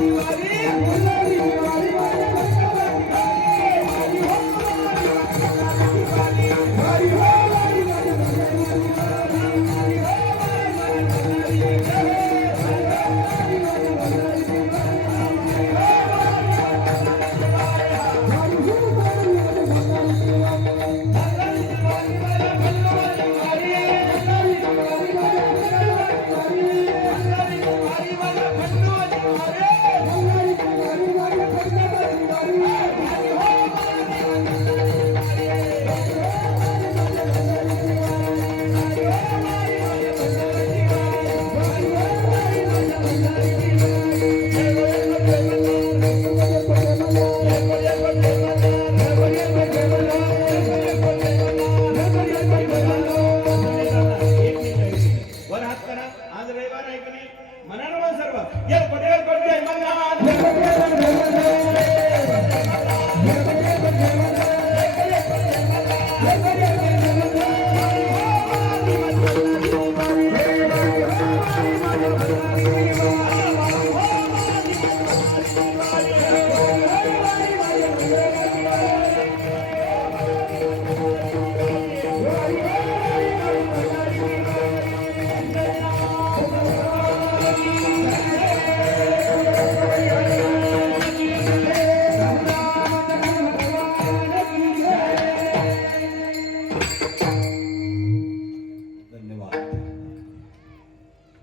俺らに! Thank you.